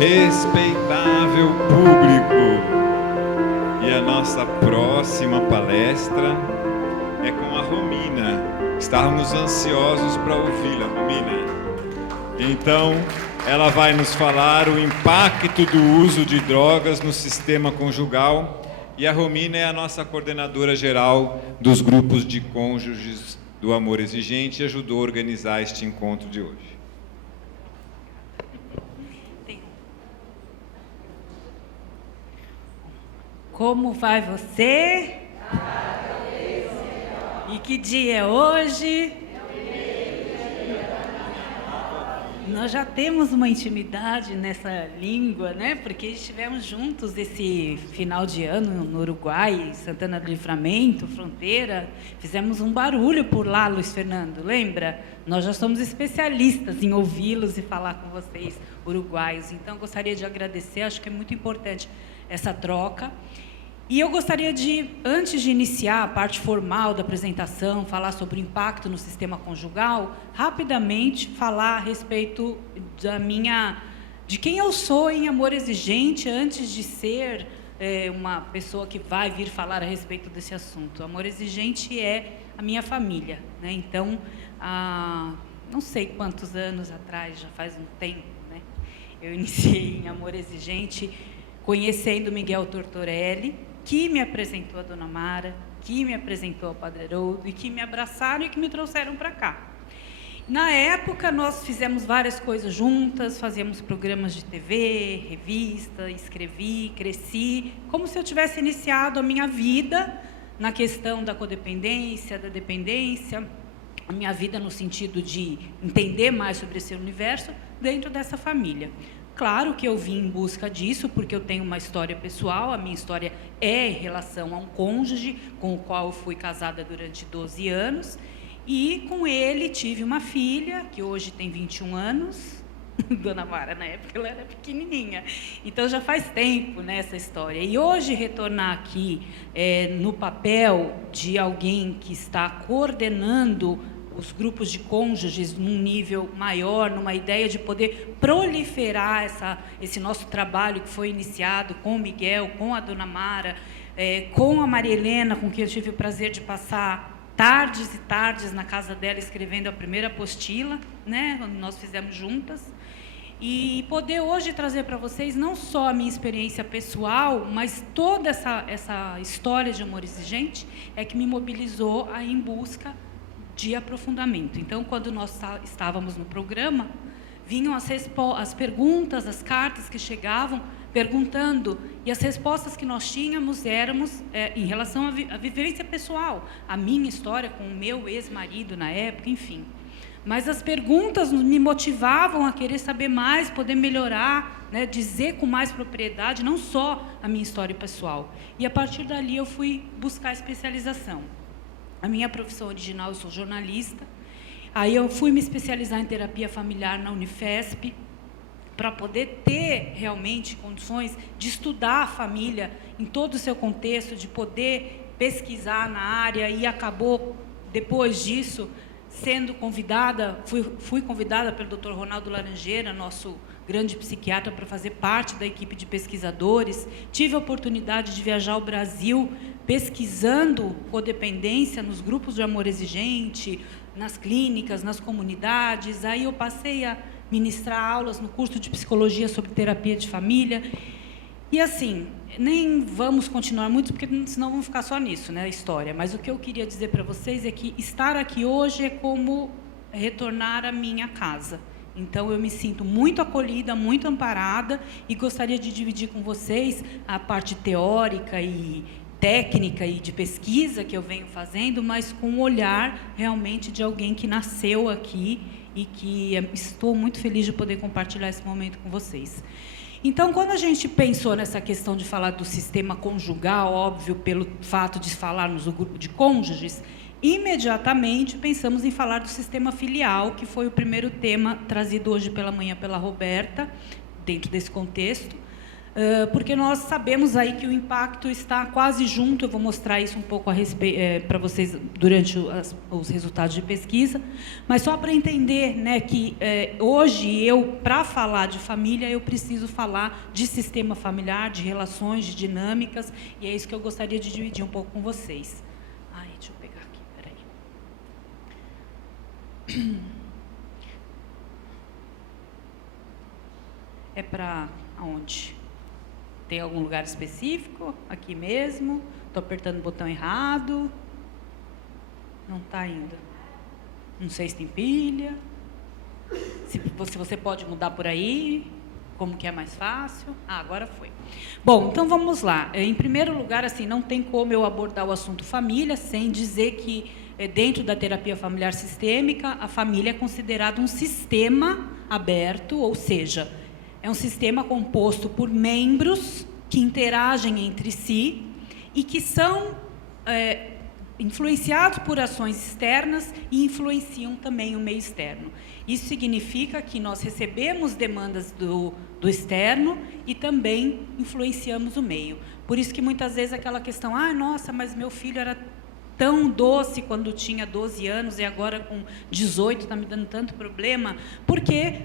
Respeitável público, e a nossa próxima palestra é com a Romina. Estávamos ansiosos para ouvi-la, Romina. Então, ela vai nos falar o impacto do uso de drogas no sistema conjugal, e a Romina é a nossa coordenadora geral dos grupos de cônjuges do Amor Exigente e ajudou a organizar este encontro de hoje. Como vai você? E que dia é hoje? Nós já temos uma intimidade nessa língua, né? Porque estivemos juntos esse final de ano no Uruguai, Santana do Livramento, fronteira. Fizemos um barulho por lá, Luiz Fernando, lembra? Nós já somos especialistas em ouvi-los e falar com vocês, uruguaios. Então, gostaria de agradecer, acho que é muito importante essa troca. E eu gostaria de, antes de iniciar a parte formal da apresentação, falar sobre o impacto no sistema conjugal, rapidamente falar a respeito de quem eu sou em Amor Exigente, antes de ser uma pessoa que vai vir falar a respeito desse assunto. Amor Exigente é a minha família, né? Então, não sei quantos anos atrás, já faz um tempo, né? Eu iniciei em Amor Exigente conhecendo Miguel Tortorelli, que me apresentou a Dona Mara, que me apresentou ao Padre Haroldo, e que me abraçaram e que me trouxeram para cá. Na época, nós fizemos várias coisas juntas, fazíamos programas de TV, revista, escrevi, cresci, como se eu tivesse iniciado a minha vida na questão da codependência, da dependência, a minha vida no sentido de entender mais sobre esse universo dentro dessa família. Claro que eu vim em busca disso, porque eu tenho uma história pessoal, a minha história é em relação a um cônjuge com o qual eu fui casada durante 12 anos, e com ele tive uma filha, que hoje tem 21 anos, Dona Mara, na época ela era pequenininha, então já faz tempo nessa história. E hoje retornar aqui no papel de alguém que está coordenando os grupos de cônjuges num nível maior, numa ideia de poder proliferar esse nosso trabalho que foi iniciado com o Miguel, com a Dona Mara, com a Maria Helena, com quem eu tive o prazer de passar tardes e tardes na casa dela escrevendo a primeira apostila, né, onde nós fizemos juntas, e poder hoje trazer para vocês não só a minha experiência pessoal, mas toda essa história de Amor Exigente é que me mobilizou a ir em busca de aprofundamento. Então, quando nós estávamos no programa, vinham as perguntas, as cartas que chegavam, perguntando, e as respostas que nós tínhamos éramos em relação à vivência pessoal, a minha história com o meu ex-marido na época, enfim. Mas as perguntas me motivavam a querer saber mais, poder melhorar, né, dizer com mais propriedade, não só a minha história pessoal. E, a partir dali, eu fui buscar especialização. A minha profissão original, eu sou jornalista. Aí eu fui me especializar em terapia familiar na Unifesp, para poder ter realmente condições de estudar a família em todo o seu contexto, de poder pesquisar na área, e acabou, depois disso, sendo convidada, fui convidada pelo Dr. Ronaldo Laranjeira, nosso grande psiquiatra, para fazer parte da equipe de pesquisadores. Tive a oportunidade de viajar ao Brasil, pesquisando codependência nos grupos de Amor Exigente, nas clínicas, nas comunidades. Aí eu passei a ministrar aulas no curso de psicologia sobre terapia de família. E assim, nem vamos continuar muito, porque senão vamos ficar só nisso, né, a história. Mas o que eu queria dizer para vocês é que estar aqui hoje é como retornar à minha casa. Então, eu me sinto muito acolhida, muito amparada, e gostaria de dividir com vocês a parte teórica e técnica e de pesquisa que eu venho fazendo, mas com o olhar realmente de alguém que nasceu aqui e que estou muito feliz de poder compartilhar esse momento com vocês. Então, quando a gente pensou nessa questão de falar do sistema conjugal, óbvio, pelo fato de falarmos do grupo de cônjuges, imediatamente pensamos em falar do sistema filial, que foi o primeiro tema trazido hoje pela manhã pela Roberta, dentro desse contexto. porque nós sabemos aí que o impacto está quase junto. Eu vou mostrar isso um pouco para vocês durante os resultados de pesquisa, mas só para entender, né, que hoje para falar de família, eu preciso falar de sistema familiar, de relações, de dinâmicas, e é isso que eu gostaria de dividir um pouco com vocês. Deixa eu pegar aqui, peraí. É para aonde? Tem algum lugar específico? Aqui mesmo? Estou apertando o botão errado? Não está indo. Não sei se tem pilha. Se você pode mudar por aí, como que é mais fácil? Agora foi. Bom, então vamos lá. Em primeiro lugar, assim, não tem como eu abordar o assunto família sem dizer que dentro da terapia familiar sistêmica, a família é considerada um sistema aberto, ou seja, é um sistema composto por membros que interagem entre si e que são influenciados por ações externas e influenciam também o meio externo. Isso significa que nós recebemos demandas do externo e também influenciamos o meio. Por isso que muitas vezes aquela questão, nossa, mas meu filho era tão doce quando tinha 12 anos e agora com 18 está me dando tanto problema, porque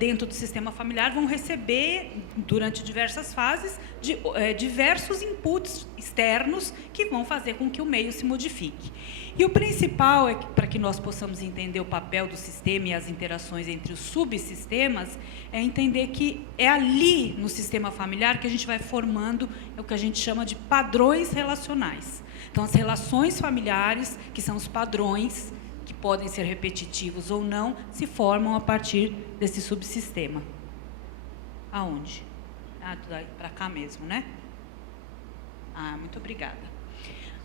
dentro do sistema familiar vão receber, durante diversas fases, diversos inputs externos que vão fazer com que o meio se modifique. E o principal, para que nós possamos entender o papel do sistema e as interações entre os subsistemas, é entender que é ali, no sistema familiar, que a gente vai formando o que a gente chama de padrões relacionais. Então, as relações familiares, que são os padrões, que podem ser repetitivos ou não, se formam a partir desse subsistema. Aonde? Para cá mesmo, né? Muito obrigada.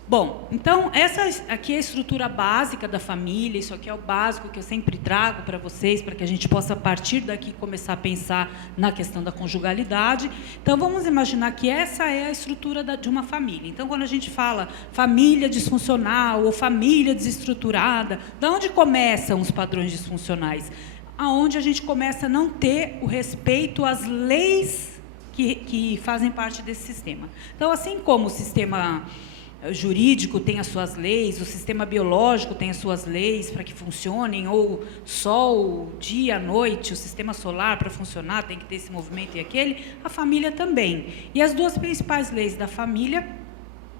Bom, então, essa aqui é a estrutura básica da família, isso aqui é o básico que eu sempre trago para vocês, para que a gente possa, a partir daqui, começar a pensar na questão da conjugalidade. Então, vamos imaginar que essa é a estrutura de uma família. Então, quando a gente fala família disfuncional ou família desestruturada, de onde começam os padrões disfuncionais? Aonde a gente começa a não ter o respeito às leis que fazem parte desse sistema. Então, assim como o sistema jurídico tem as suas leis, o sistema biológico tem as suas leis para que funcionem, ou sol, dia, noite, o sistema solar para funcionar tem que ter esse movimento e aquele, a família também. E as duas principais leis da família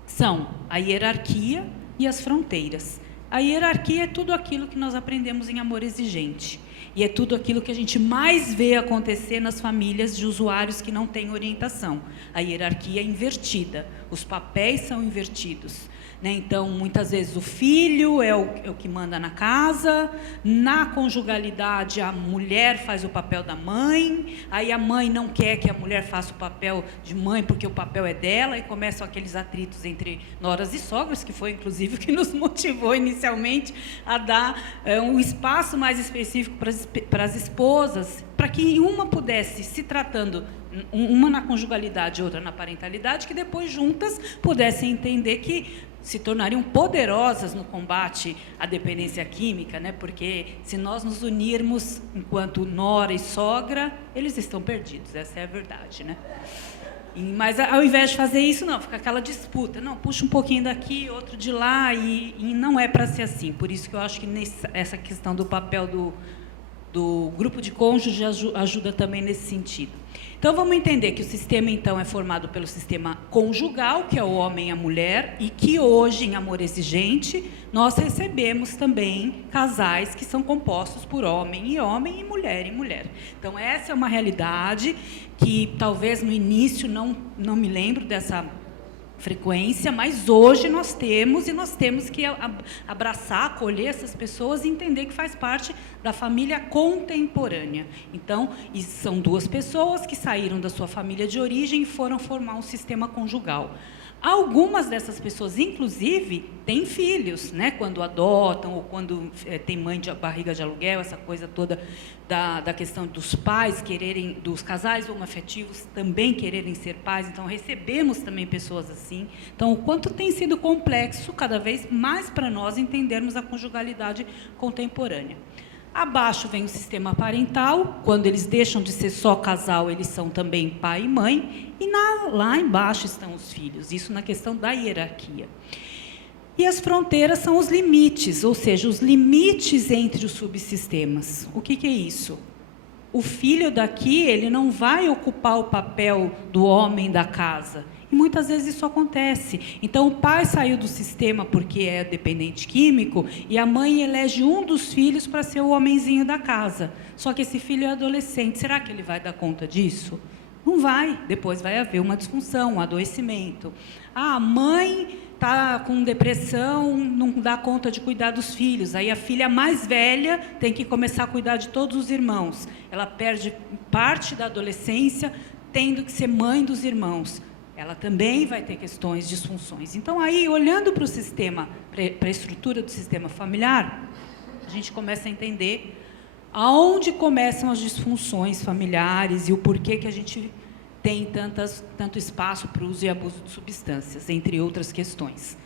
são a hierarquia e as fronteiras. A hierarquia é tudo aquilo que nós aprendemos em Amor Exigente. E é tudo aquilo que a gente mais vê acontecer nas famílias de usuários que não têm orientação. A hierarquia é invertida, os papéis são invertidos, né? Então, muitas vezes, o filho é o que manda na casa, na conjugalidade, a mulher faz o papel da mãe, aí a mãe não quer que a mulher faça o papel de mãe, porque o papel é dela, e começam aqueles atritos entre noras e sogras, que foi, inclusive, o que nos motivou inicialmente a dar um espaço mais específico para as esposas, para que uma pudesse, se tratando, uma na conjugalidade e outra na parentalidade, que depois juntas pudessem entender que se tornariam poderosas no combate à dependência química, né? Porque se nós nos unirmos enquanto nora e sogra, eles estão perdidos, essa é a verdade, né? Mas ao invés de fazer isso, não, fica aquela disputa, não, puxa um pouquinho daqui, outro de lá, e não é para ser assim. Por isso que eu acho que essa questão do papel do grupo de cônjuge ajuda também nesse sentido. Então, vamos entender que o sistema, então, é formado pelo sistema conjugal, que é o homem e a mulher, e que hoje, em Amor Exigente, nós recebemos também casais que são compostos por homem e mulher e mulher. Então, essa é uma realidade que, talvez, no início, não me lembro dessa frequência, mas hoje nós temos, e nós temos que abraçar, acolher essas pessoas e entender que faz parte da família contemporânea. Então, são duas pessoas que saíram da sua família de origem e foram formar um sistema conjugal. Algumas dessas pessoas, inclusive, têm filhos, né? Quando adotam ou quando tem mãe de barriga de aluguel, essa coisa toda da questão dos pais quererem, dos casais homoafetivos também quererem ser pais. Então, recebemos também pessoas assim. Então, o quanto tem sido complexo, cada vez mais para nós entendermos a conjugalidade contemporânea. Abaixo vem o sistema parental, quando eles deixam de ser só casal, eles são também pai e mãe, e lá embaixo estão os filhos, isso na questão da hierarquia. E as fronteiras são os limites, ou seja, os limites entre os subsistemas. O que é isso? O filho daqui, ele não vai ocupar o papel do homem da casa. E muitas vezes isso acontece. Então, o pai saiu do sistema porque é dependente químico e a mãe elege um dos filhos para ser o homenzinho da casa. Só que esse filho é adolescente. Será que ele vai dar conta disso? Não vai. Depois vai haver uma disfunção, um adoecimento. A mãe está com depressão, não dá conta de cuidar dos filhos. Aí a filha mais velha tem que começar a cuidar de todos os irmãos. Ela perde parte da adolescência tendo que ser mãe dos irmãos. Ela também vai ter questões, disfunções. Então, aí, olhando para o sistema, para a estrutura do sistema familiar, a gente começa a entender aonde começam as disfunções familiares e o porquê que a gente tem tanto espaço para o uso e abuso de substâncias, entre outras questões.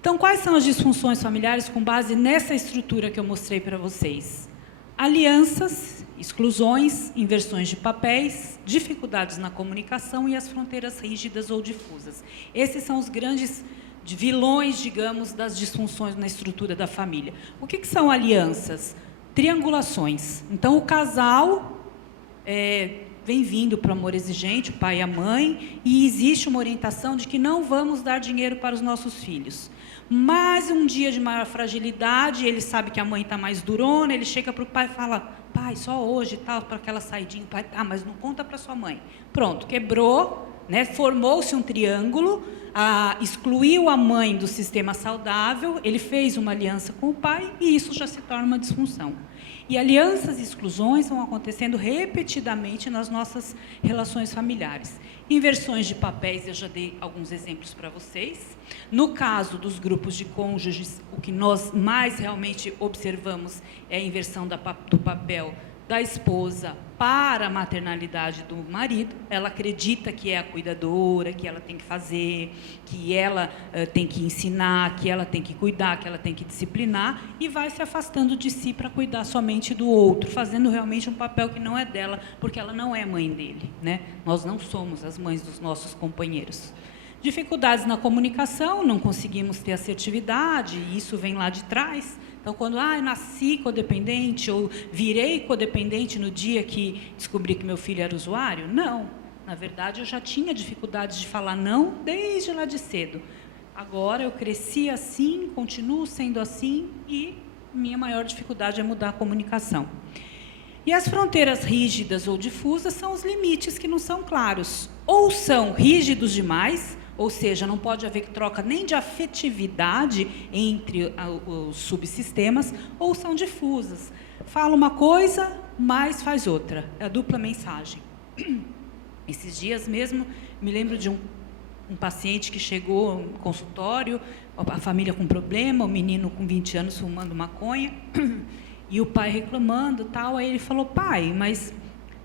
Então, quais são as disfunções familiares com base nessa estrutura que eu mostrei para vocês? Alianças, exclusões, inversões de papéis, dificuldades na comunicação e as fronteiras rígidas ou difusas. Esses são os grandes vilões, digamos, das disfunções na estrutura da família. O que são alianças? Triangulações. Então, o casal vem vindo para o amor exigente, o pai e a mãe, e existe uma orientação de que não vamos dar dinheiro para os nossos filhos. Mas um dia de maior fragilidade, ele sabe que a mãe está mais durona, ele chega para o pai e fala: pai, só hoje, tal, para aquela saidinha. Pai, mas não conta para sua mãe. Pronto, quebrou, né? Formou-se um triângulo, excluiu a mãe do sistema saudável, ele fez uma aliança com o pai e isso já se torna uma disfunção. E alianças e exclusões vão acontecendo repetidamente nas nossas relações familiares. Inversões de papéis, eu já dei alguns exemplos para vocês. No caso dos grupos de cônjuges, o que nós mais realmente observamos é a inversão do papel da esposa para a maternalidade do marido. Ela acredita que é a cuidadora, que ela tem que fazer, que ela tem que ensinar, que ela tem que cuidar, que ela tem que disciplinar, e vai se afastando de si para cuidar somente do outro, fazendo realmente um papel que não é dela, porque ela não é mãe dele, né? Nós não somos as mães dos nossos companheiros. Dificuldades na comunicação, não conseguimos ter assertividade, e isso vem lá de trás. Então, quando eu nasci codependente ou virei codependente no dia que descobri que meu filho era usuário, não. Na verdade, eu já tinha dificuldade de falar não desde lá de cedo. Agora, eu cresci assim, continuo sendo assim e minha maior dificuldade é mudar a comunicação. E as fronteiras rígidas ou difusas são os limites que não são claros. Ou são rígidos demais, ou seja, não pode haver troca nem de afetividade entre os subsistemas, ou são difusas. Fala uma coisa, mas faz outra. É a dupla mensagem. Esses dias mesmo, me lembro de um paciente que chegou no consultório, a família com problema, o menino com 20 anos fumando maconha, e o pai reclamando, tal. Aí ele falou: pai, mas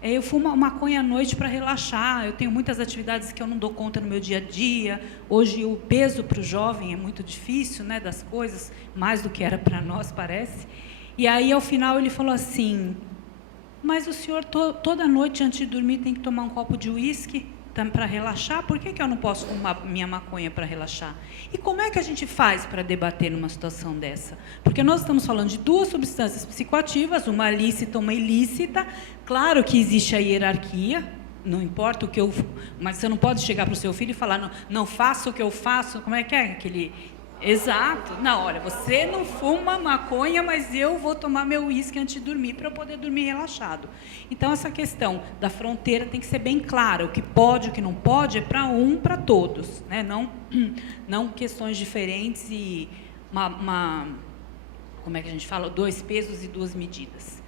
eu fumo maconha à noite para relaxar, eu tenho muitas atividades que eu não dou conta no meu dia a dia. Hoje o peso para o jovem é muito difícil, né, das coisas, mais do que era para nós, parece. E aí, ao final, ele falou assim: mas o senhor toda noite antes de dormir tem que tomar um copo de uísque para relaxar? Por que eu não posso fumar minha maconha para relaxar? E como é que a gente faz para debater numa situação dessa? Porque nós estamos falando de duas substâncias psicoativas, uma lícita e uma ilícita. Claro que existe a hierarquia, não importa o que eu... Mas você não pode chegar para o seu filho e falar: não faça o que eu faço. Como é que é aquele... Exato. Não, olha, você não fuma maconha, mas eu vou tomar meu uísque antes de dormir para eu poder dormir relaxado. Então, essa questão da fronteira tem que ser bem clara. O que pode, o que não pode, é para para todos, né? Não questões diferentes e como é que a gente fala? 2 pesos e 2 medidas.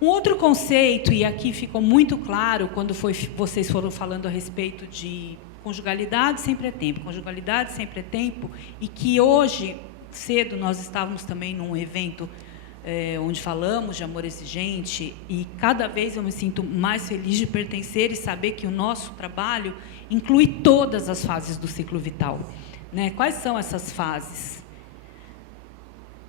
Um outro conceito, e aqui ficou muito claro quando vocês foram falando a respeito de conjugalidade sempre é tempo, conjugalidade sempre é tempo, e que hoje, cedo, nós estávamos também num evento onde falamos de amor exigente, e cada vez eu me sinto mais feliz de pertencer e saber que o nosso trabalho inclui todas as fases do ciclo vital, né? Quais são essas fases?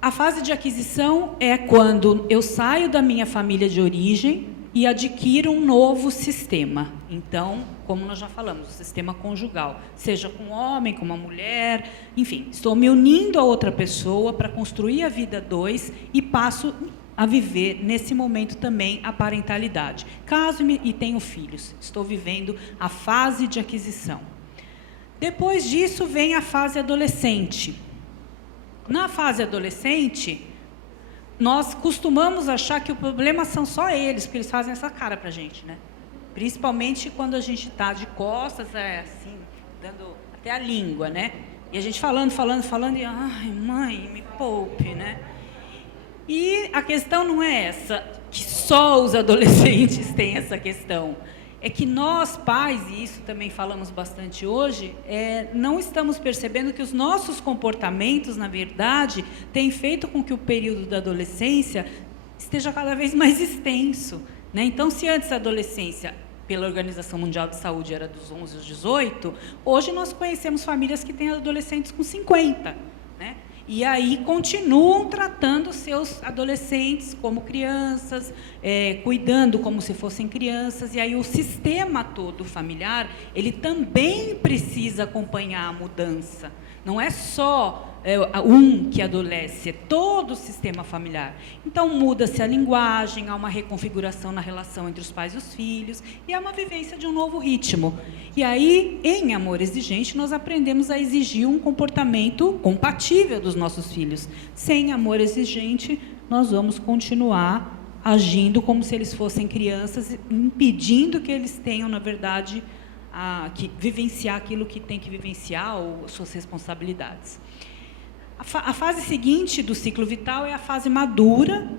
A fase de aquisição é quando eu saio da minha família de origem e adquiro um novo sistema. Então, como nós já falamos, o sistema conjugal, seja com um homem, com uma mulher, enfim, estou me unindo a outra pessoa para construir a vida dois e passo a viver, nesse momento também, a parentalidade. Caso-me e tenho filhos, estou vivendo a fase de aquisição. Depois disso, vem a fase adolescente. Na fase adolescente, nós costumamos achar que o problema são só eles, porque eles fazem essa cara para a gente, né? Principalmente quando a gente está de costas, assim, dando até a língua, né? E a gente falando, e, ai, mãe, me poupe, né? E a questão não é essa, que só os adolescentes têm essa questão. É que nós, pais, e isso também falamos bastante hoje, não estamos percebendo que os nossos comportamentos, na verdade, têm feito com que o período da adolescência esteja cada vez mais extenso, né? Então, se antes a adolescência, pela Organização Mundial de Saúde, era dos 11 aos 18, hoje nós conhecemos famílias que têm adolescentes com 50, né? E aí continuam tratando seus adolescentes como crianças, cuidando como se fossem crianças, e aí o sistema todo familiar, ele também precisa acompanhar a mudança. Não é só um que adolesce, é todo o sistema familiar. Então, muda-se a linguagem, há uma reconfiguração na relação entre os pais e os filhos, e há uma vivência de um novo ritmo. E aí, em Amor Exigente, nós aprendemos a exigir um comportamento compatível dos nossos filhos. Sem amor exigente, nós vamos continuar agindo como se eles fossem crianças, impedindo que eles tenham, na verdade, que vivenciar aquilo que tem que vivenciar, ou suas responsabilidades. A fase seguinte do ciclo vital é a fase madura.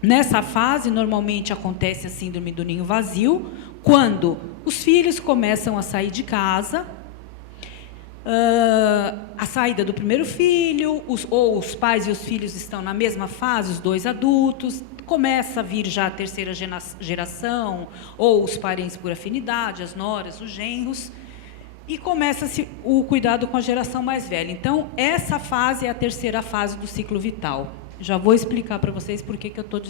Nessa fase, normalmente, acontece a síndrome do ninho vazio, quando os filhos começam a sair de casa, a saída do primeiro filho, ou os pais e os filhos estão na mesma fase, os dois adultos, começa a vir já a terceira geração, ou os parentes por afinidade, as noras, os genros, e começa-se o cuidado com a geração mais velha. Então, essa fase é a terceira fase do ciclo vital. Já vou explicar para vocês por que eu estou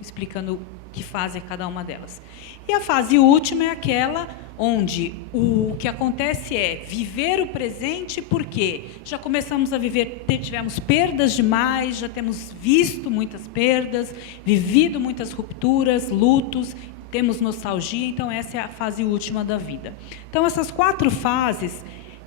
explicando que fase é cada uma delas. E a fase última é aquela onde o que acontece é viver o presente, porque já começamos a viver, tivemos perdas demais, já temos visto muitas perdas, vivido muitas rupturas, lutos, temos nostalgia, então essa é a fase última da vida. Então, essas 4 fases,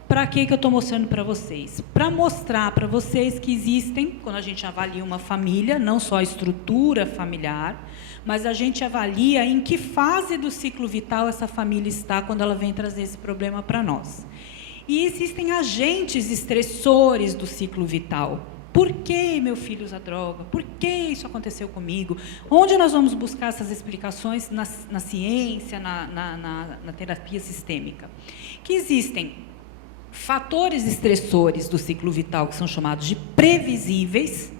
para que eu estou mostrando para vocês? Para mostrar para vocês que existem, quando a gente avalia uma família, não só a estrutura familiar, mas a gente avalia em que fase do ciclo vital essa família está quando ela vem trazer esse problema para nós. E existem agentes estressores do ciclo vital. Por que meu filho usa droga? Por que isso aconteceu comigo? Onde nós vamos buscar essas explicações na ciência, na terapia sistêmica? Que existem fatores estressores do ciclo vital, que são chamados de previsíveis,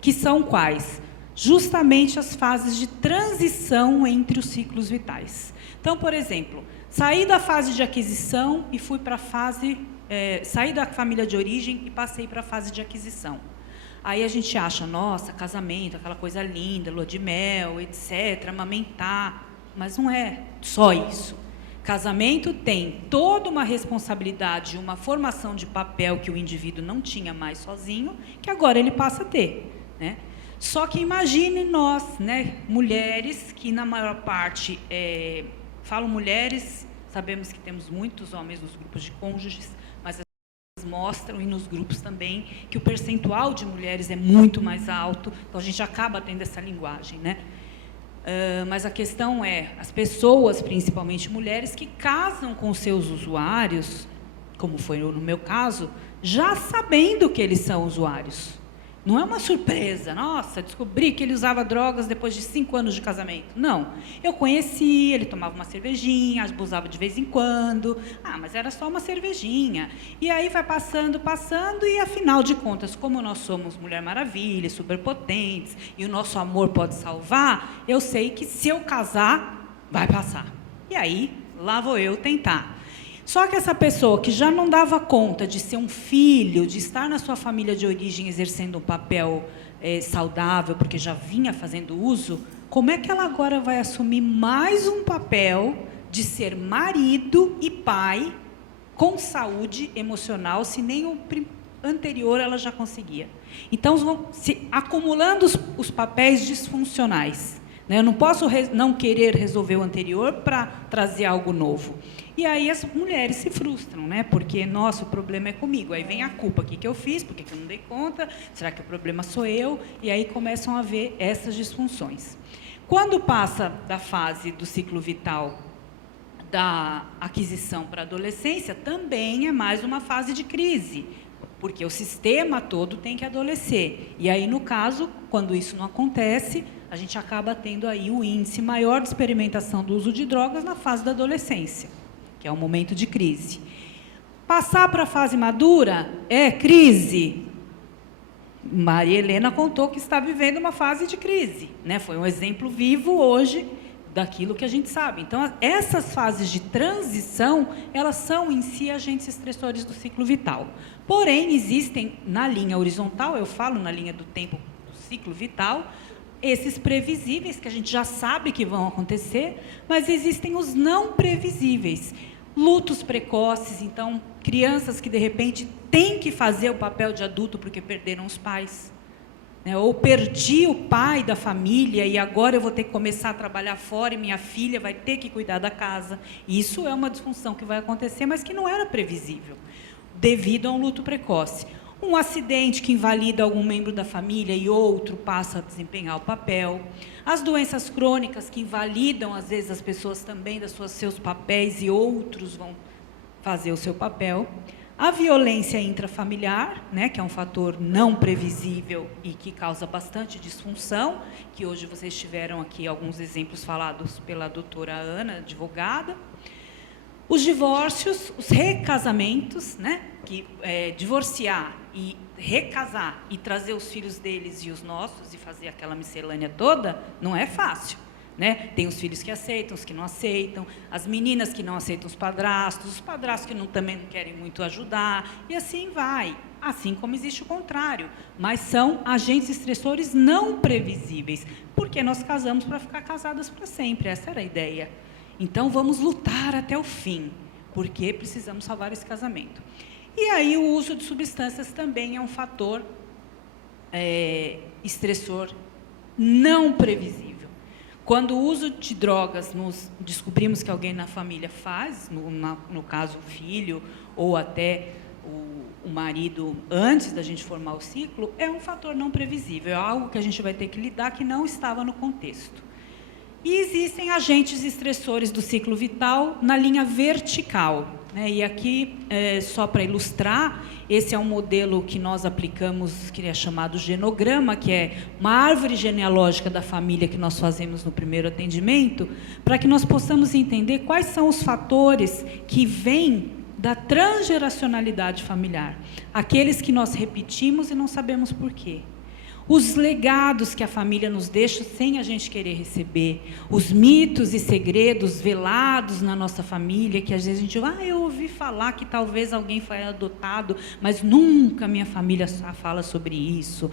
que são quais? Justamente as fases de transição entre os ciclos vitais. Então, por exemplo, saí da fase de aquisição e fui para a fase... saí da família de origem e passei para a fase de aquisição. Aí a gente acha, nossa, casamento, aquela coisa linda, lua de mel, etc., amamentar, mas não é só isso. Casamento tem toda uma responsabilidade, uma formação de papel que o indivíduo não tinha mais sozinho, que agora ele passa a ter, né? Só que imagine nós, né, mulheres, que na maior parte, falo mulheres, sabemos que temos muitos homens nos grupos de cônjuges, mas as mostram, e nos grupos também, que o percentual de mulheres é muito mais alto, então a gente acaba tendo essa linguagem, né? Mas a questão é, as pessoas, principalmente mulheres, que casam com seus usuários, como foi no meu caso, já sabendo que eles são usuários. Não é uma surpresa, nossa, descobri que ele usava drogas depois de 5 anos de casamento. Não, eu conheci, ele tomava uma cervejinha, abusava de vez em quando, mas era só uma cervejinha. E aí vai passando, e afinal de contas, como nós somos Mulher Maravilha, superpotentes, e o nosso amor pode salvar, eu sei que se eu casar, vai passar. E aí, lá vou eu tentar. Só que essa pessoa que já não dava conta de ser um filho, de estar na sua família de origem exercendo um papel saudável, porque já vinha fazendo uso, como é que ela agora vai assumir mais um papel de ser marido e pai com saúde emocional, se nem o anterior ela já conseguia? Então, vão se acumulando os papéis disfuncionais. Eu não posso não querer resolver o anterior para trazer algo novo. E aí as mulheres se frustram, porque, nossa, o problema é comigo. Aí vem a culpa, o que eu fiz, por que eu não dei conta, será que o problema sou eu? E aí começam a haver essas disfunções. Quando passa da fase do ciclo vital da aquisição para a adolescência, também é mais uma fase de crise, porque o sistema todo tem que adolecer. E aí, no caso, quando isso não acontece, a gente acaba tendo aí o índice maior de experimentação do uso de drogas na fase da adolescência, que é um momento de crise. Passar para a fase madura é crise. Maria Helena contou que está vivendo uma fase de crise, Foi um exemplo vivo hoje daquilo que a gente sabe. Então, essas fases de transição, elas são em si agentes estressores do ciclo vital. Porém, existem na linha horizontal, eu falo na linha do tempo do ciclo vital, esses previsíveis, que a gente já sabe que vão acontecer, mas existem os não previsíveis. Lutos precoces, então, crianças que, de repente, têm que fazer o papel de adulto porque perderam os pais. Ou perdi o pai da família e agora eu vou ter que começar a trabalhar fora e minha filha vai ter que cuidar da casa. Isso é uma disfunção que vai acontecer, mas que não era previsível, devido a um luto precoce. Um acidente que invalida algum membro da família e outro passa a desempenhar o papel. As doenças crônicas que invalidam, às vezes, as pessoas também dos seus papéis e outros vão fazer o seu papel. A violência intrafamiliar, que é um fator não previsível e que causa bastante disfunção, que hoje vocês tiveram aqui alguns exemplos falados pela doutora Ana, advogada. Os divórcios, os recasamentos, que divorciar e recasar e trazer os filhos deles e os nossos e fazer aquela miscelânea toda, não é fácil. Tem os filhos que aceitam, os que não aceitam, as meninas que não aceitam os padrastos que também não querem muito ajudar, e assim vai. Assim como existe o contrário, mas são agentes estressores não previsíveis, porque nós casamos para ficar casadas para sempre, essa era a ideia. Então, vamos lutar até o fim, porque precisamos salvar esse casamento. E aí, o uso de substâncias também é um fator estressor não previsível. Quando o uso de drogas, nós descobrimos que alguém na família faz, no caso o filho, ou até o marido, antes da gente formar o ciclo, é um fator não previsível, é algo que a gente vai ter que lidar que não estava no contexto. E existem agentes estressores do ciclo vital na linha vertical. E aqui, só para ilustrar, esse é um modelo que nós aplicamos, que é chamado genograma, que é uma árvore genealógica da família que nós fazemos no primeiro atendimento, para que nós possamos entender quais são os fatores que vêm da transgeracionalidade familiar, aqueles que nós repetimos e não sabemos por quê. Os legados que a família nos deixa sem a gente querer receber, os mitos e segredos velados na nossa família, que às vezes a gente eu ouvi falar que talvez alguém foi adotado, mas nunca minha família fala sobre isso.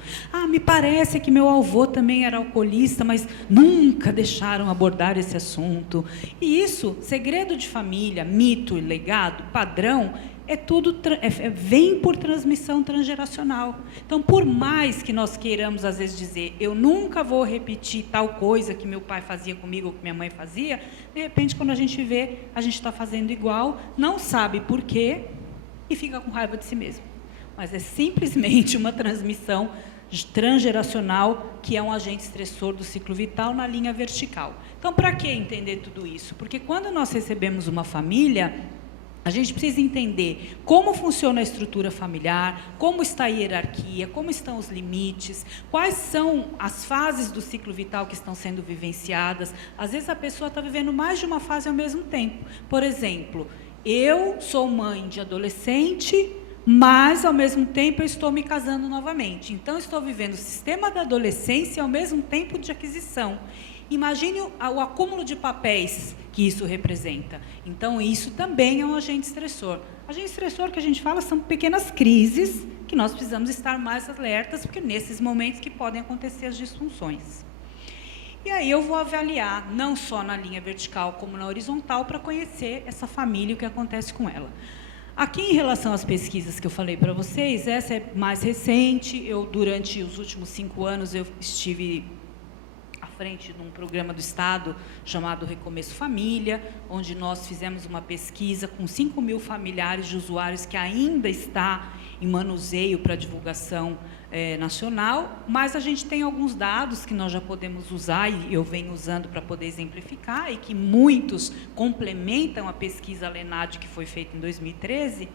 Me parece que meu avô também era alcoolista, mas nunca deixaram abordar esse assunto. E isso, segredo de família, mito e legado, padrão, vem por transmissão transgeracional. Então, por mais que nós queiramos, às vezes, dizer eu nunca vou repetir tal coisa que meu pai fazia comigo ou que minha mãe fazia, de repente, quando a gente vê, a gente está fazendo igual, não sabe por quê e fica com raiva de si mesmo. Mas é simplesmente uma transmissão transgeracional, que é um agente estressor do ciclo vital na linha vertical. Então, para que entender tudo isso? Porque quando nós recebemos uma família, a gente precisa entender como funciona a estrutura familiar, como está a hierarquia, como estão os limites, quais são as fases do ciclo vital que estão sendo vivenciadas. Às vezes a pessoa está vivendo mais de uma fase ao mesmo tempo. Por exemplo, eu sou mãe de adolescente, mas ao mesmo tempo eu estou me casando novamente. Então, estou vivendo o sistema da adolescência ao mesmo tempo de aquisição. Imagine o acúmulo de papéis que isso representa. Então, isso também é um agente estressor. Agente estressor que a gente fala são pequenas crises que nós precisamos estar mais alertas, porque nesses momentos que podem acontecer as disfunções. E aí eu vou avaliar, não só na linha vertical como na horizontal, para conhecer essa família e o que acontece com ela. Aqui, em relação às pesquisas que eu falei para vocês, essa é mais recente. Durante os últimos 5 anos, eu estive à frente de um programa do Estado chamado Recomeço Família, onde nós fizemos uma pesquisa com 5.000 familiares de usuários que ainda está em manuseio para divulgação nacional, mas a gente tem alguns dados que nós já podemos usar, e eu venho usando para poder exemplificar, e que muitos complementam a pesquisa Lenad, que foi feita em 2013,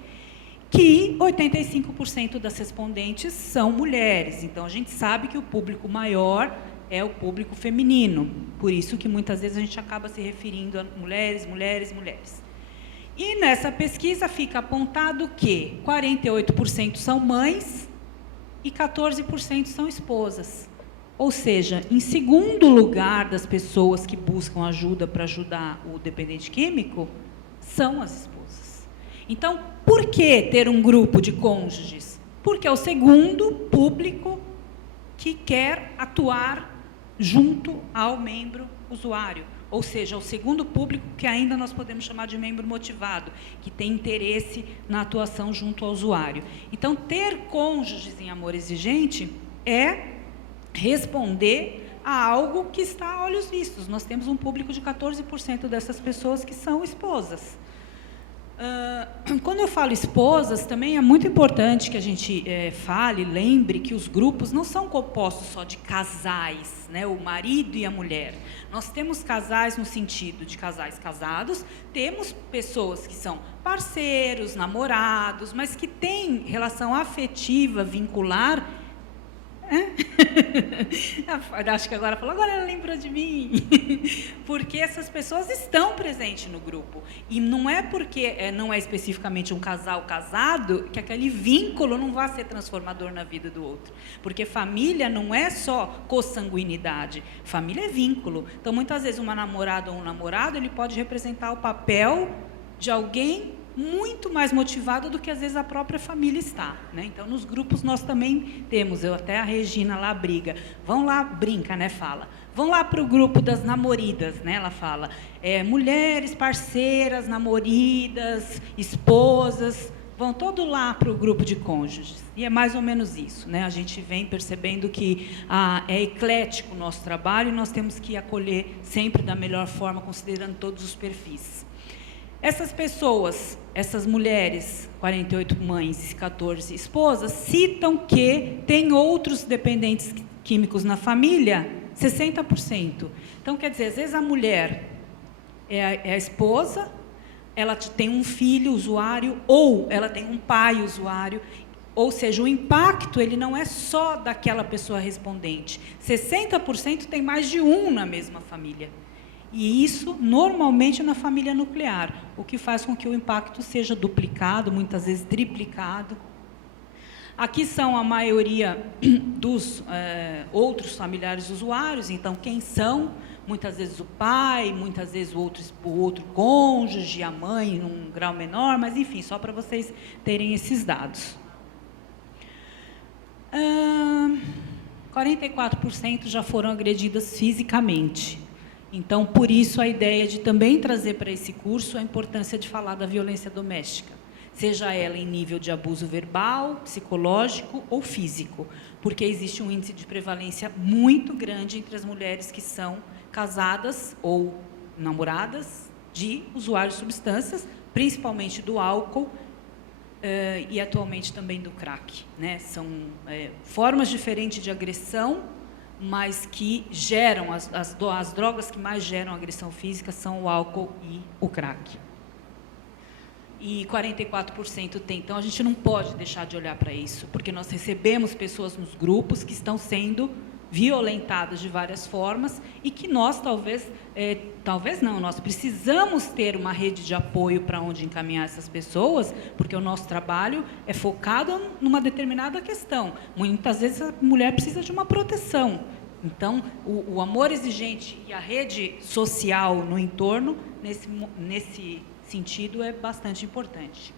que 85% das respondentes são mulheres. Então, a gente sabe que o público maior é o público feminino, por isso que muitas vezes a gente acaba se referindo a mulheres, mulheres, mulheres. E nessa pesquisa fica apontado que 48% são mães e 14% são esposas. Ou seja, em segundo lugar das pessoas que buscam ajuda para ajudar o dependente químico, são as esposas. Então, por que ter um grupo de cônjuges? Porque é o segundo público que quer atuar junto ao membro usuário. Ou seja, o segundo público que ainda nós podemos chamar de membro motivado, que tem interesse na atuação junto ao usuário. Então, ter cônjuges em amor exigente é responder a algo que está a olhos vistos. Nós temos um público de 14% dessas pessoas que são esposas. Quando eu falo esposas, também é muito importante que a gente lembre que os grupos não são compostos só de casais, né, o marido e a mulher. Nós temos casais no sentido de casais casados, temos pessoas que são parceiros, namorados, mas que têm relação afetiva, vincular. Acho que agora falou, agora ela lembrou de mim. Porque essas pessoas estão presentes no grupo. E não é porque não é especificamente um casal casado que aquele vínculo não vai ser transformador na vida do outro. Porque família não é só consanguinidade. Família é vínculo. Então, muitas vezes, uma namorada ou um namorado, ele pode representar o papel de alguém muito mais motivado do que, às vezes, a própria família está, né? Então, nos grupos, nós também temos, até a Regina lá briga, vão lá, brinca, né, fala, vão lá para o grupo das namoridas, né, ela fala, mulheres, parceiras, namoridas, esposas, vão todo lá para o grupo de cônjuges, e é mais ou menos isso, né? A gente vem percebendo que é eclético o nosso trabalho, e nós temos que acolher sempre da melhor forma, considerando todos os perfis. Essas pessoas, essas mulheres, 48 mães e 14 esposas, citam que tem outros dependentes químicos na família, 60%. Então, quer dizer, às vezes a mulher é a esposa, ela tem um filho usuário, ou ela tem um pai usuário, ou seja, o impacto ele não é só daquela pessoa respondente. 60% tem mais de um na mesma família. E isso, normalmente, na família nuclear, o que faz com que o impacto seja duplicado, muitas vezes triplicado. Aqui são a maioria dos outros familiares usuários, então, quem são? Muitas vezes o pai, muitas vezes o outro cônjuge, a mãe, num grau menor, mas, enfim, só para vocês terem esses dados. 44% já foram agredidas fisicamente. Então, por isso, a ideia de também trazer para esse curso a importância de falar da violência doméstica, seja ela em nível de abuso verbal, psicológico ou físico, porque existe um índice de prevalência muito grande entre as mulheres que são casadas ou namoradas de usuários de substâncias, principalmente do álcool e atualmente também do crack, né? São formas diferentes de agressão, mas que geram, as drogas que mais geram agressão física são o álcool e o crack. E 44% tem. Então, a gente não pode deixar de olhar para isso, porque nós recebemos pessoas nos grupos que estão sendo violentadas de várias formas e que nós, talvez não, nós precisamos ter uma rede de apoio para onde encaminhar essas pessoas, porque o nosso trabalho é focado numa determinada questão. Muitas vezes a mulher precisa de uma proteção, Então, o amor exigente e a rede social no entorno, nesse sentido, é bastante importante.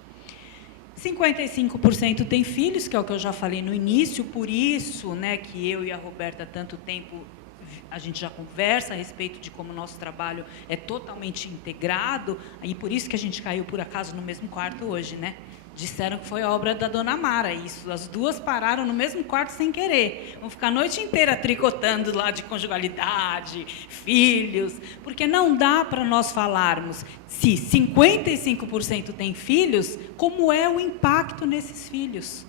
55% tem filhos, que é o que eu já falei no início, por isso, né, que eu e a Roberta, há tanto tempo, a gente já conversa a respeito de como o nosso trabalho é totalmente integrado, e por isso que a gente caiu, por acaso, no mesmo quarto hoje, né? Disseram que foi obra da dona Mara, isso. As duas pararam no mesmo quarto sem querer. Vão ficar a noite inteira tricotando lá de conjugalidade, filhos, porque não dá para nós falarmos se 55% tem filhos, como é o impacto nesses filhos.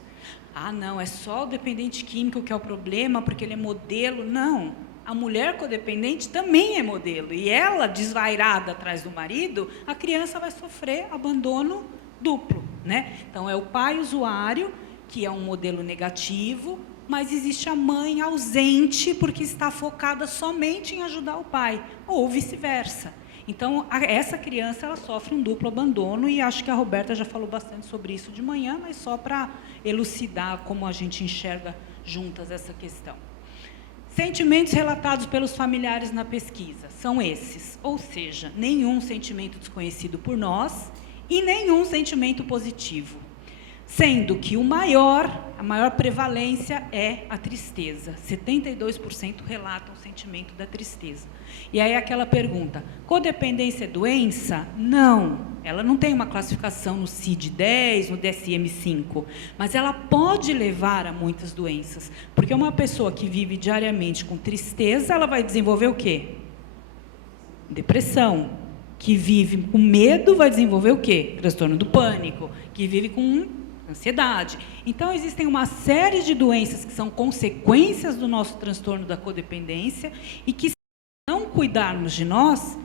Ah, não, é só o dependente químico que é o problema, porque ele é modelo. Não, a mulher codependente também é modelo. E ela, desvairada atrás do marido, a criança vai sofrer abandono duplo, né? Então, é o pai usuário, que é um modelo negativo, mas existe a mãe ausente, porque está focada somente em ajudar o pai, ou vice-versa. Então, essa criança, ela sofre um duplo abandono, e acho que a Roberta já falou bastante sobre isso de manhã, mas só para elucidar como a gente enxerga juntas essa questão. Sentimentos relatados pelos familiares na pesquisa são esses, ou seja, nenhum sentimento desconhecido por nós, e nenhum sentimento positivo, sendo que a maior prevalência é a tristeza. 72% relatam o sentimento da tristeza. E aí aquela pergunta, codependência é doença? Não, ela não tem uma classificação no CID-10, no DSM-5, mas ela pode levar a muitas doenças, porque uma pessoa que vive diariamente com tristeza, ela vai desenvolver o quê? Depressão. Que vive com medo vai desenvolver o quê? Transtorno do pânico. Que vive com ansiedade. Então, existem uma série de doenças que são consequências do nosso transtorno da codependência e que, se não cuidarmos de nós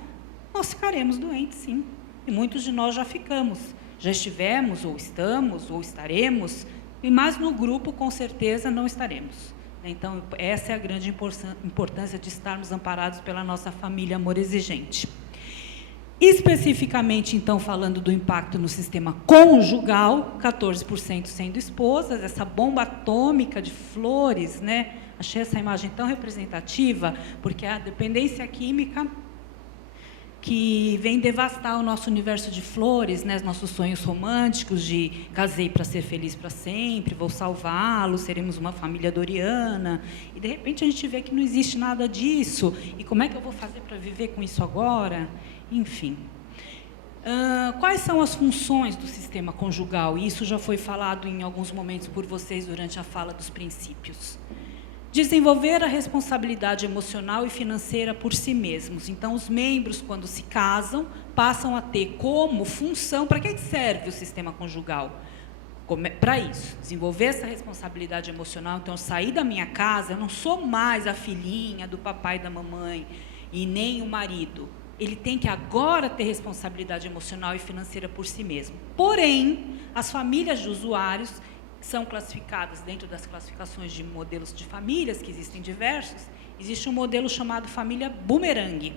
ficaremos doentes, sim. E muitos de nós já ficamos. Já estivemos, ou estamos, ou estaremos, mas no grupo, com certeza, não estaremos. Então, essa é a grande importância de estarmos amparados pela nossa família amor exigente. Especificamente, então, falando do impacto no sistema conjugal, 14% sendo esposas, essa bomba atômica de flores, né? Achei essa imagem tão representativa, porque a dependência química que vem devastar o nosso universo de flores, né? Os nossos sonhos românticos de casei para ser feliz para sempre, vou salvá-lo, seremos uma família doriana, e de repente a gente vê que não existe nada disso, e como é que eu vou fazer para viver com isso agora? Enfim. Quais são as funções do sistema conjugal? Isso já foi falado em alguns momentos por vocês durante a fala dos princípios. Desenvolver a responsabilidade emocional e financeira por si mesmos. Então, os membros, quando se casam, passam a ter como função, para que serve o sistema conjugal? Para isso, desenvolver essa responsabilidade emocional. Então, eu saí da minha casa, eu não sou mais a filhinha do papai e da mamãe, e nem o marido. Ele tem que agora ter responsabilidade emocional e financeira por si mesmo. Porém, as famílias de usuários são classificadas dentro das classificações de modelos de famílias, que existem diversos. Existe um modelo chamado família bumerangue.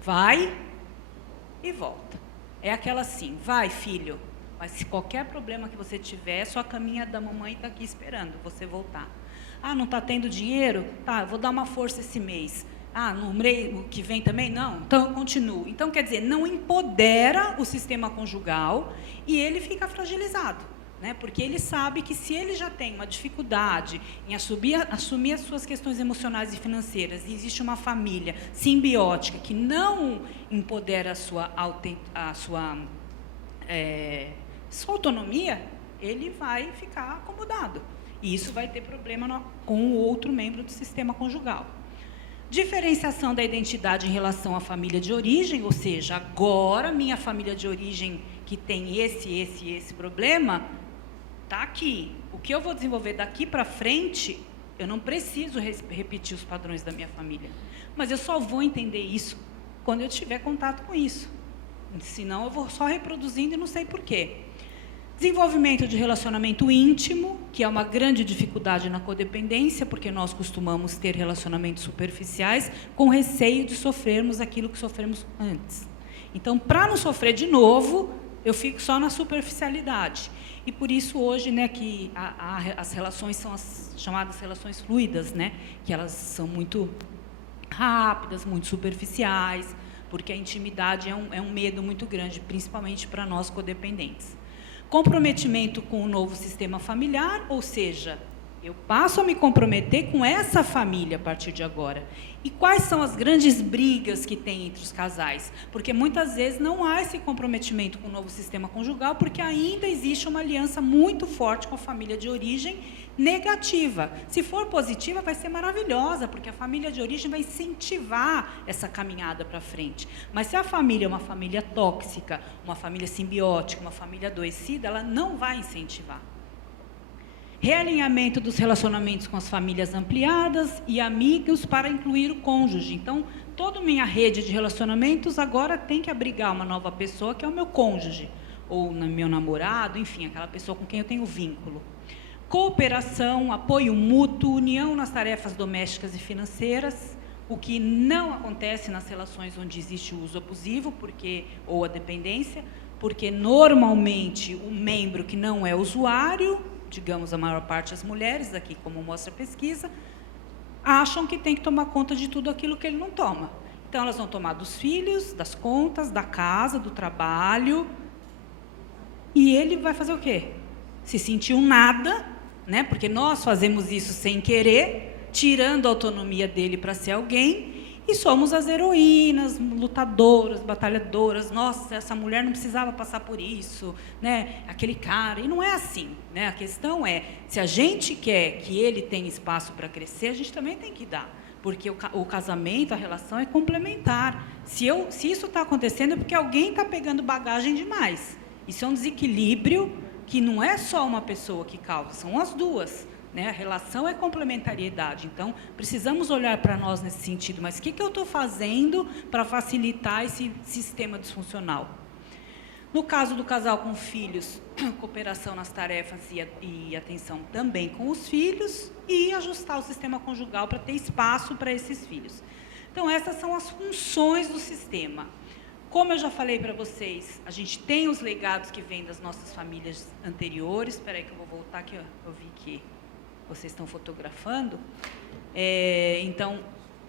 Vai e volta. É aquela assim, vai, filho, mas se qualquer problema que você tiver, sua caminha da mamãe está aqui esperando você voltar. Ah, não está tendo dinheiro? Tá, vou dar uma força esse mês. Ah, no mês que vem também? Não, então eu continuo. Então, quer dizer, não empodera o sistema conjugal e ele fica fragilizado, né? Porque ele sabe que se ele já tem uma dificuldade em assumir as suas questões emocionais e financeiras, e existe uma família simbiótica que não empodera a sua autonomia, ele vai ficar acomodado. E isso vai ter problema com o outro membro do sistema conjugal. Diferenciação da identidade em relação à família de origem, ou seja, agora minha família de origem que tem esse problema, está aqui. O que eu vou desenvolver daqui para frente, eu não preciso repetir os padrões da minha família. Mas eu só vou entender isso quando eu tiver contato com isso. Senão eu vou só reproduzindo e não sei por quê. Desenvolvimento de relacionamento íntimo, que é uma grande dificuldade na codependência, porque nós costumamos ter relacionamentos superficiais com receio de sofrermos aquilo que sofremos antes. Então, para não sofrer de novo, eu fico só na superficialidade. E por isso hoje, né, que as relações são as chamadas relações fluidas, né, que elas são muito rápidas, muito superficiais, porque a intimidade é um medo muito grande, principalmente para nós codependentes. Comprometimento com o novo sistema familiar, ou seja, eu passo a me comprometer com essa família a partir de agora. E quais são as grandes brigas que tem entre os casais? Porque muitas vezes não há esse comprometimento com o novo sistema conjugal, porque ainda existe uma aliança muito forte com a família de origem negativa. Se for positiva, vai ser maravilhosa, porque a família de origem vai incentivar essa caminhada para frente. Mas se a família é uma família tóxica, uma família simbiótica, uma família adoecida, ela não vai incentivar. Realinhamento dos relacionamentos com as famílias ampliadas e amigos para incluir o cônjuge. Então, toda minha rede de relacionamentos agora tem que abrigar uma nova pessoa, que é o meu cônjuge, ou meu namorado, enfim, aquela pessoa com quem eu tenho vínculo. Cooperação, apoio mútuo, união nas tarefas domésticas e financeiras, o que não acontece nas relações onde existe o uso abusivo, ou a dependência, porque normalmente o membro que não é usuário, digamos a maior parte das mulheres, aqui como mostra a pesquisa, acham que tem que tomar conta de tudo aquilo que ele não toma. Então elas vão tomar dos filhos, das contas, da casa, do trabalho, e ele vai fazer o quê? Se sentir um nada, né? Porque nós fazemos isso sem querer, tirando a autonomia dele para ser alguém, e somos as heroínas, lutadoras, batalhadoras. Nossa, essa mulher não precisava passar por isso, né? Aquele cara. E não é assim, né? A questão é, se a gente quer que ele tenha espaço para crescer, a gente também tem que dar. Porque o casamento, a relação é complementar. Se isso está acontecendo, é porque alguém está pegando bagagem demais. Isso é um desequilíbrio que não é só uma pessoa que causa, são as duas. Né? A relação é complementariedade, então precisamos olhar para nós nesse sentido, mas o que eu estou fazendo para facilitar esse sistema disfuncional? No caso do casal com filhos, cooperação nas tarefas e atenção também com os filhos, e ajustar o sistema conjugal para ter espaço para esses filhos. Então, essas são as funções do sistema. Como eu já falei para vocês, a gente tem os legados que vêm das nossas famílias anteriores. Espera aí que eu vou voltar, que eu vi que vocês estão fotografando. Então,